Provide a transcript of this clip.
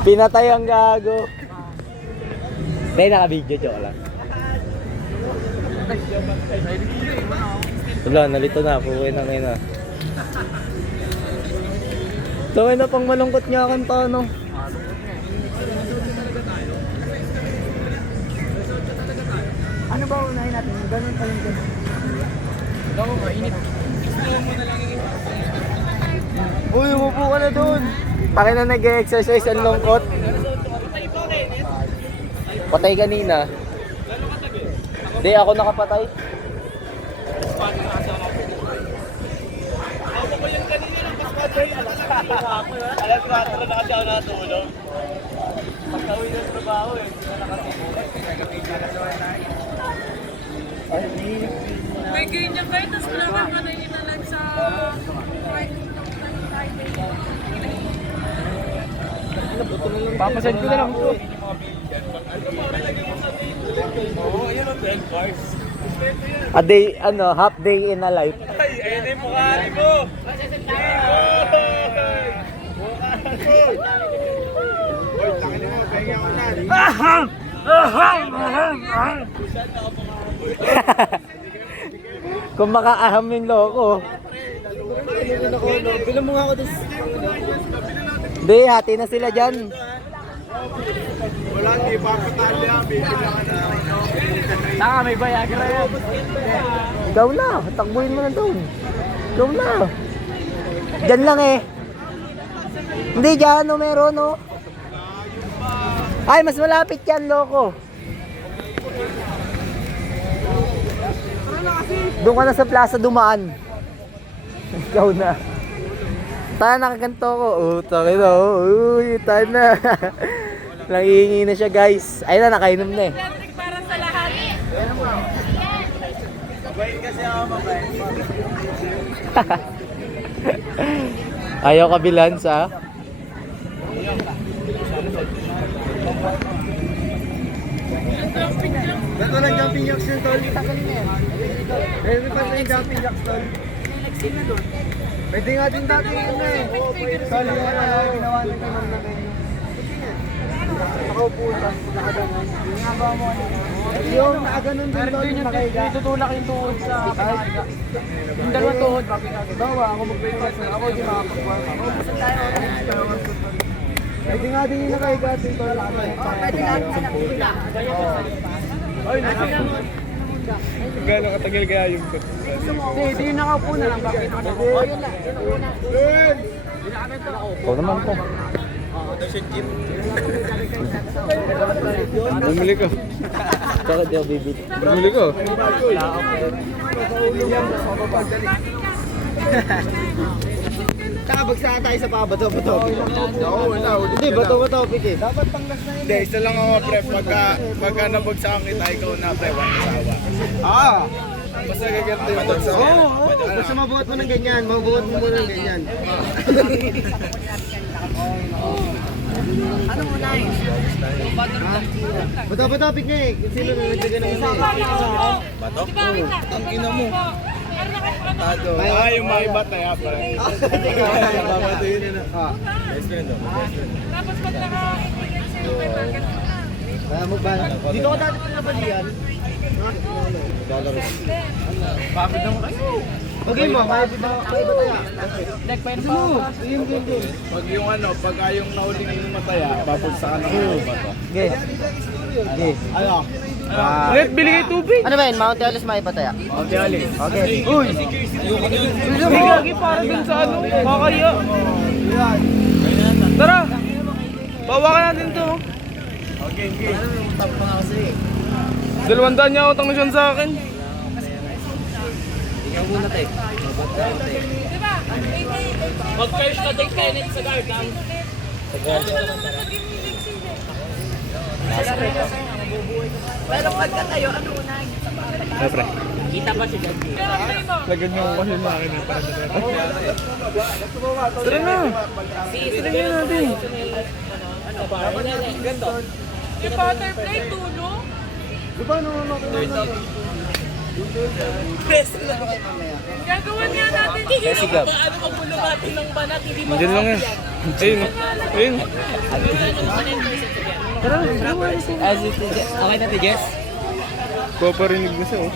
Pinatay ang gago. Hindi, naka-video, joke lang. Wala, nalito na. Puwi na ngayon na. Tawin na pang malungkot niya kanta, no? Ano ba unahin natin? Ganun pa yung ganun. Ikaw, mainit. Uy, umupo ka na dun. Takin na nag-exercise ang lungkot. Patay kanina. Hindi, ako nakapatay. Alas 4 na kasi ako natulog. Pagka-uwi ng trabaho eh. May ganyan ba yun? Tapos wala kang ano yung inalag sa Papasend ko na lang ito. Oo, ayun ang 12 bars. A day, half day in a life. Ay, ayun na yung mukha mo. Kung makaaham yung loko. Bilang mo nga ako dun. Hindi, hati na sila dyan. Wala, di ba katalya? Bibilangan na ako. Saka may Viagra yan. Ikaw na, takbuhin mo na doon. Ikaw na. Dyan lang eh. Hindi, dyan no, meron no. Ay, mas malapit yan, loko. Doon ka na sa plaza dumaan. Ikaw na. Tayo nakaganto ko. Tayo na. Uy, tayo na. Nangihingi na siya, guys. Ayun na, nakainom na eh. electric para sa lahat. Mabait kasi ako, mabait. Ayaw ka bilans, ha? Ba't walang jumping jacks yun, tol? Meron pa rin jumping jacks, tol. Pwede nga din dati yun na eh. Tol, yung ginawa nito naman na ganyan. Nakaupo lang, nakaganon. Ginagawa mo ano? Yung nakaganon din, tol, yung nakahiga. Tutulak yung tuhod sa pagkahiga. Yung dalawang tuhod, Bawa, ako mag-breakfast na. Ako di makapag-work. Ako gusto tayo. Pwede nga din yung nakahiga din, tol. Pwede nga din yung nakahiga. Gano'ng katagal kaya yung cut? Hindi yung nakaupo na lang. Bakit? Oh, yun lang. Yun ang una. Ikaw naman po. Bumili ko. Bakit di ako bibit? Bumili ko. Tsaka bagsa tayo sa pabato-bato. Oo, wala. Hindi, bato-bato eh. Dapat panglas na yun. Hindi, isa lang ako, pre. Pagka nabagsakan kita, ikaw na, pre. Walang asawa. Ah! Basta gaganto yung bagsakan. Oo, basta mabuhat mo ng ganyan. Mabuhat mo muna ng ganyan. Ano muna yun? Bato-bato nga eh. Sino na nagdagan ng isa eh. Bato? Di ba, wait lang. Ang ina mo. Meron ako ano? Tado. Yung mga iba tayo, pre. Babato yun yun. Best friend, oh. Tapos pag naka-ibigay sa'yo, may market mo na. Kaya mo ba? Dito ko dati pang nabalian. Bakit naman kayo? Okay mo, kaya ba tayo? Nagpain pa ako. Pag yung pag yung nauling mataya, babagsakan ng mga bato. Okay. Okay. Ano? Let bili kayo tubig. Ano ba yun? Mount Everest maipataya? Okay, Ali. Okay. Uy! Hindi lagi para dun sa kakaya. Tara! Bawakan natin to. Okay, okay. Tap pa nga kasi. 200 niya utang na siya sa akin. Ikaw muna tayo. Di ba? Mag-cash na take tenant sa garden. Pero pagka tayo, ano unahin? Siyempre. Kita ba si Daddy? Lagyan niyo kasi sa akin yung para sa Tara na! Tara na natin! Yung butterfly, tulong? Di ba ano? Gagawin nga natin. Kasi gab. Paano magbulungatin ng banat? Hindi mo Diyan lang yan. Ayun. Ayun. Okay na, Jess? Paparinig na siya oh.